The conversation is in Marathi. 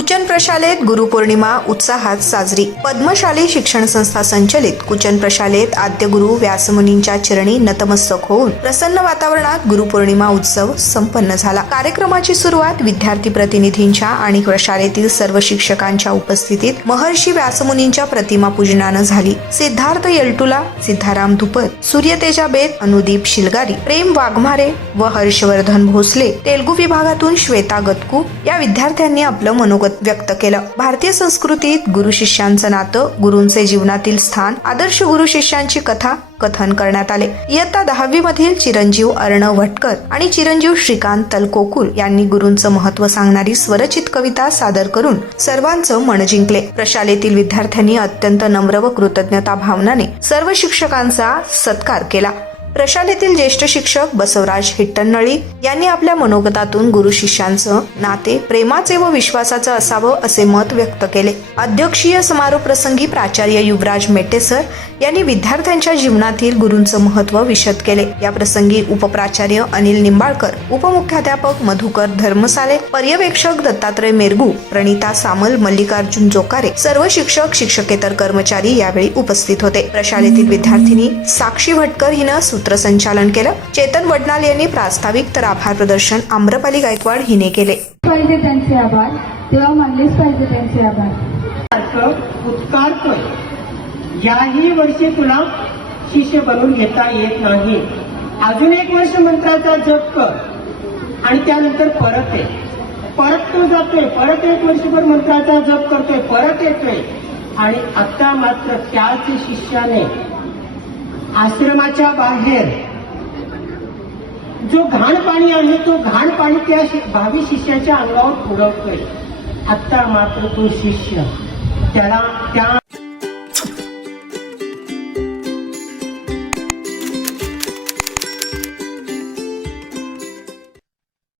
कुचन प्रशालेत गुरुपौर्णिमा उत्साहात साजरी। पद्मशाली शिक्षण संस्था संचलित कुचन प्रशालेत आद्य गुरु व्यासमुनींच्या चरणी नतमस्तक होऊन प्रसन्न वातावरणात गुरुपौर्णिमा उत्सव संपन्न झाला। कार्यक्रमाची सुरुवात विद्यार्थी प्रतिनिधींच्या आणि प्रशालेतील सर्व शिक्षकांच्या उपस्थितीत महर्षी व्यासमुनींच्या प्रतिमा पूजनानं झाली। सिद्धार्थ येलटुला, सिद्धाराम धुपत, सूर्यतेजा बेत, अनुदीप शिलगारी, प्रेम वाघमारे व हर्षवर्धन भोसले तेलुगू विभागातून श्वेता गतकू या विद्यार्थ्यांनी आपलं मनोगत व्यक्त केलं। भारतीय संस्कृतीत गुरु शिष्यांचं नातं, गुरूंचे जीवनातील स्थान, आदर्श गुरु शिष्यांची कथा कथन करण्यात आले। इयत्ता 10वी मधील चिरंजीव अर्णव भटकर आणि चिरंजीव श्रीकांत तलकोकुल यांनी गुरूंचं महत्त्व सांगणारी स्वरचित कविता सादर करून सर्वांचं मन जिंकले। प्रशालेतील विद्यार्थ्यांनी अत्यंत नम्र व कृतज्ञता भावनाने सर्व शिक्षकांचा सत्कार केला। प्रशालेतील ज्येष्ठ शिक्षक बसवराज हिट्टनळी यांनी आपल्या मनोगतातून गुरु शिष्यांचं नाते प्रेमाचे व विश्वासाचं असावं असे मत व्यक्त केले। अध्यक्षीय समारोप प्रसंगी प्राचार्य युवराज मेटेसर यांनी विद्यार्थ्यांच्या जीवनातील गुरूंचं महत्त्व विशद केले। या प्रसंगी उपप्राचार्य अनिल निंबाळकर, उपमुख्याध्यापक मधुकर धर्मसाले, पर्यवेक्षक दत्तात्रय मेरगू, प्रणिता सामल, मल्लिकार्जुन जोकारे, सर्व शिक्षक शिक्षकेतर कर्मचारी यावेळी उपस्थित होते। प्रशालेतील विद्यार्थिनी साक्षी भटकर हिनं सूत्रसंचालन केलं। चेतन वडनाल यांनी प्रास्ताविक तर आभार प्रदर्शन आम्रपाली गायकवाड हिने केले। पाहिजे त्यांचे आभार, तेव्हा मानलेच पाहिजे त्यांचे आभार। उत्कार कर, याही वर्षी तुला शिष्य बनवून घेता येत नाही। अजून एक वर्ष मंत्राचा जप कर आणि त्यानंतर परत ये। परत तो जातोय, परत एक वर्षभर मंत्राचा जप करतोय, परत येतोय आणि आता मात्र त्याच शिष्याने आश्रमाच्या बाहेर जो घाण पाणी आहे तो घाण पाणी त्या भावी शिष्याच्या अंगावर उडवतोय। आता मात्र तो शिष्य त्याला त्या